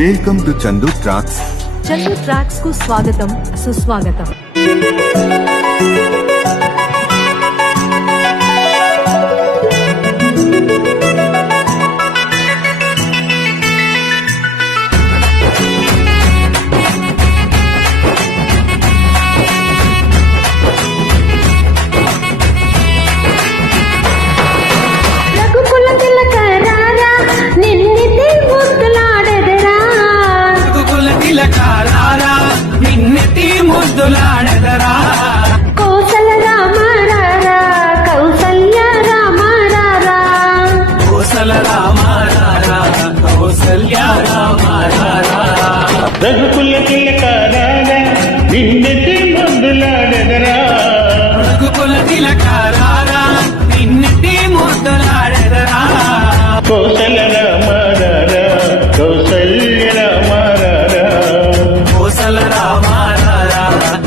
Welcome to Chandu tracks. Chandu tracks కు స్వాగతం, సుస్వాగతం. కోసల రామ రారా, కౌసల్య రామ రారా, కోసల రామ రారా, కౌసల్య రామ రారా. రఘుకుల తిలక రారా, నిన్నెత్తి ముద్దులాడెదరా. రఘుకుల తిలక రారా, నిన్నెత్తి ముద్దులాడెదరా. కోసల రామ రారా, కౌసల్య రామ రారా. కోసల రామ రారా,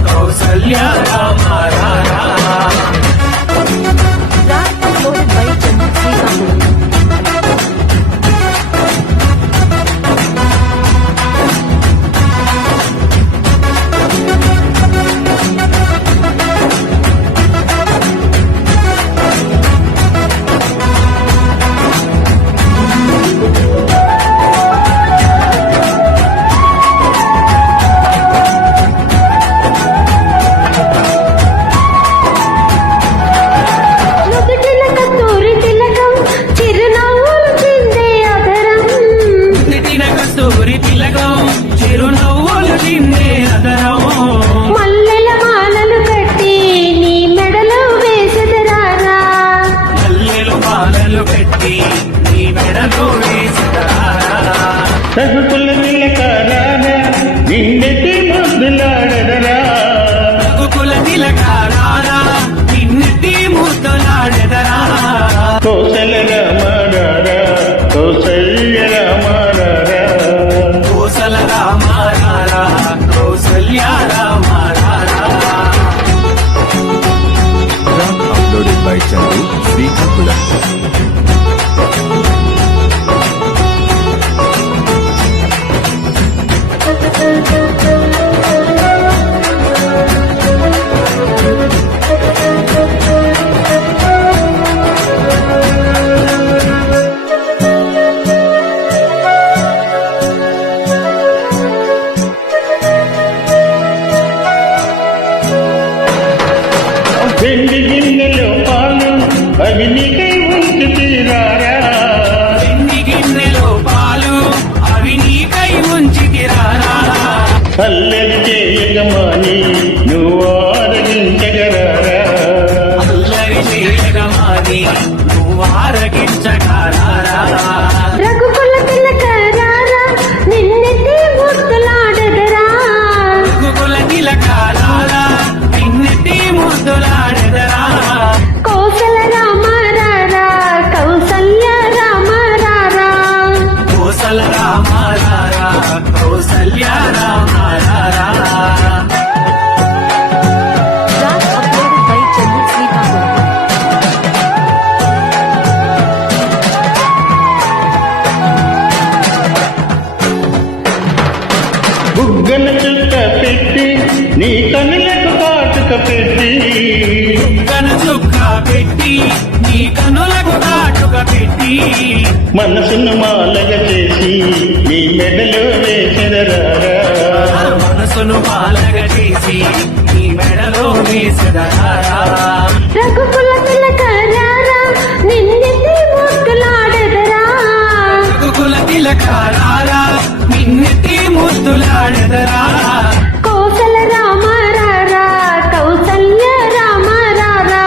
కౌసల్య రామ రారా. Track uploaded by Chandu Srikankulam. నుదుటిన కస్తూరి తిలకం, చిరునవ్వులు చిందే అధరం. నిటిన కస్తూరి తిలకం, చిరునవ్వులు చిందే అదరం. మల్లెల మాలలు కట్టి నీ మెడలో వేసెదరారా. మల్లెలు మాలలు పెట్టి నీ మెడలో వేసెదరా. రఘుకుల తిలక రారా, నిన్నెత్తి ముద్దులాడెదరా. రఘుకుల తిలక రారా, నిన్నెత్తి ముద్దులాడెదరా. కోసల రామ రారా, కౌసల్య రామ రారా. కోసల రామ రారా, కౌసల్య రామ రారా. Track uploaded by Chandu Srikankulam. వెండి గిన్నెలో పాలు, అవి నీకై ఉంచి తీరారా. వెండి గిన్నెలో పాలు, అవి నీకై ఉంచి తీరారా. అల్లరి చేయగమాని నువ్వు ఆరగించగరారా. అల్లరి చేయగమాని నువ్వు ఆరగించగరారా. రఘుకుల తిలక రారా, నిన్నెత్తి ముద్దులాడెదరా. రఘుకుల తిలక రారా, నిన్నెత్తి ముద్దులాడెదరా. కోసల రామ రారా, కౌసల్య రామ రారా. కోసల రామ రారా, కౌసల్య రామ రారా. Track uploaded by Chandu Srikankulam. బుగ్గన చుక్క పెట్టి నీ కనులకు కాటుక పెట్టి. బుగ్గన చుక్క పెట్టి నీ కనులకు కాటుక పెట్టి. మనసును మాలగా చేసి నీ మెడలో వేసెదరారా. మనసును మాలగా చేసి నీ మెడలో వేసెదరారా. రఘుకుల తిలక రారా, నిన్నెత్తి ముద్దులాడెదరా. రఘుకుల తిలక రారా, నిన్నెత్తి ముద్దులాడెదరా. కోసల రామ రారా, కౌసల్య రామ రారా.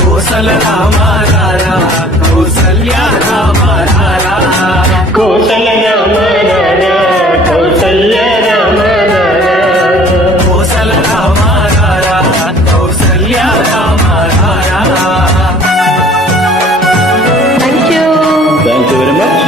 కోసల రామ రారా, కౌసల్య రామ రారా. కోసల రామ రారా, కౌసల్య రామ రారా. కోసల రామ రారా, కౌసల్య రామ రారా. Thank you. Thank you very much.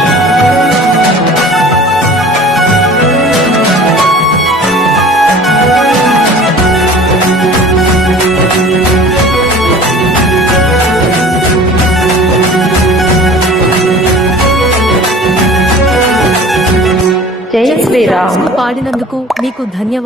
జై శ్రీరామ్. పాడినందుకు మీకు ధన్యవాదాలు.